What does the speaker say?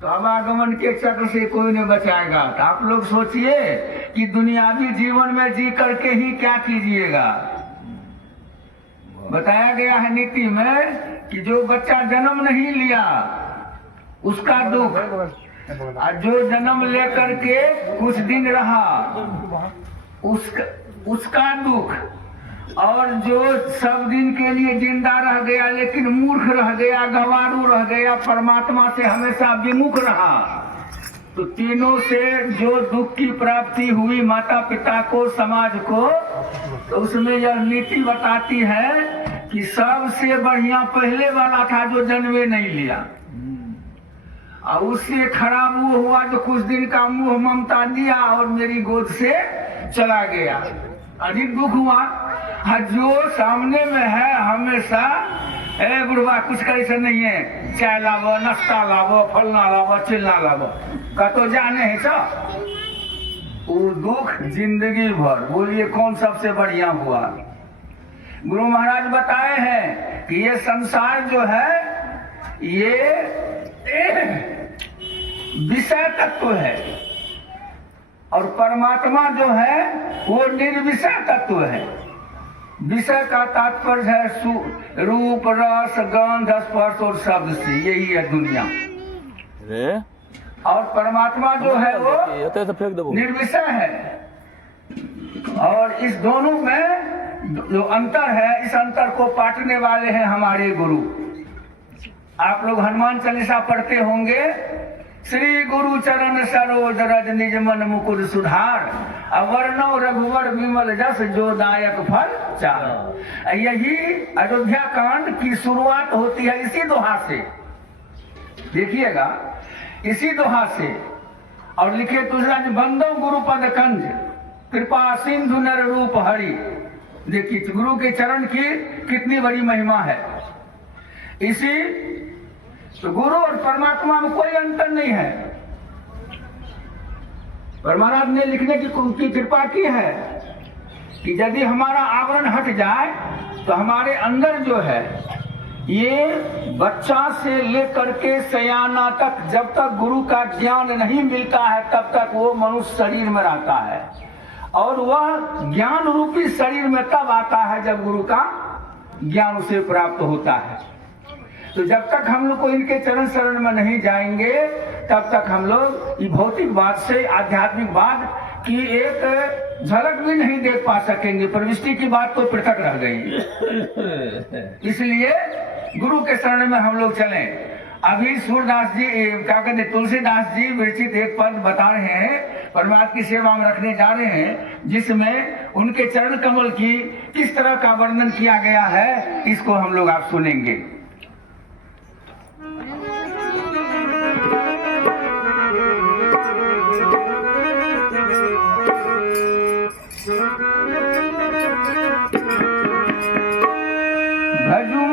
तो आवागमन के चक्र से कोई नहीं बचाएगा। तो आप लोग सोचिए कि दुनियावी जीवन में जी करके ही क्या कीजिएगा। बताया गया है नीति में कि जो बच्चा जन्म नहीं लिया उसका दुख, और जो जन्म लेकर के कुछ दिन रहा उसका दुख, और जो सब दिन के लिए जिंदा रह गया लेकिन मूर्ख रह गया, गंवारू रह गया, परमात्मा से हमेशा विमुख रहा, तो तीनों से जो दुख की प्राप्ति हुई माता पिता को, समाज को, तो उसमें यह नीति बताती है कि सबसे बढ़िया पहले वाला था जो जन्मे नहीं लिया, और उससे खराब वो हुआ जो कुछ दिन का मुंह ममता दिया और मेरी गोद से चला गया, अधिक दुख हुआ। जो सामने में है हमेशा बुढ़वा कुछ कैसे नहीं है, चाय लावो, नाश्ता लावो, फलना लावो, चिलना लावो, का तो जाने है सब वो दुख जिंदगी भर। बोलिए कौन सबसे बढ़िया हुआ। गुरु महाराज बताए हैं कि ये संसार जो है ये विषय तत्व है और परमात्मा जो है वो निर्विषय तत्व है। विषय का तात्पर्य है रूप, रस, गंध, स्पर्श और शब्द से, यही है दुनिया। और परमात्मा जो है वो निर्विषय है। और इस दोनों में जो अंतर है, इस अंतर को पाटने वाले हैं हमारे गुरु। आप लोग हनुमान चालीसा पढ़ते होंगे, श्री गुरु चरण सरोज रज निज मन मुकुर सुधार, अवर्णव रघुवर विमल जस जो दायक फल चार। यही अयोध्या कांड की शुरुआत होती है इसी दोहा से, देखिएगा, इसी दोहा से। और लिखे तुझरा बंदो गुरु पद कंज, कृपा सिंधु नर रूप हरि। देखिए गुरु के चरण की कितनी बड़ी महिमा है। इसी तो गुरु और परमात्मा में कोई अंतर नहीं है। महाराज ने लिखने की कृपा की है कि यदि हमारा आवरण हट जाए तो हमारे अंदर जो है ये बच्चा से लेकर के सयाना तक, जब तक गुरु का ज्ञान नहीं मिलता है तब तक वो मनुष्य शरीर में रहता है, और वह ज्ञान रूपी शरीर में तब आता है जब गुरु का ज्ञान उसे प्राप्त होता है। तो जब तक हम लोग को इनके चरण शरण में नहीं जाएंगे तब तक हम लोग भौतिकवाद से आध्यात्मिकवाद की एक झलक भी नहीं देख पा सकेंगे। प्रविष्टि की बात तो पृथक रह गई। इसलिए गुरु के शरण में हम लोग चलें। अभी सूरदास जी, क्या कहते, तुलसीदास जी विरचित एक पद बता रहे हैं, परमात्मा की सेवा में रखने जा रहे हैं, जिसमें उनके चरण कमल की किस तरह का वर्णन किया गया है, इसको हम लोग आप सुनेंगे। भजू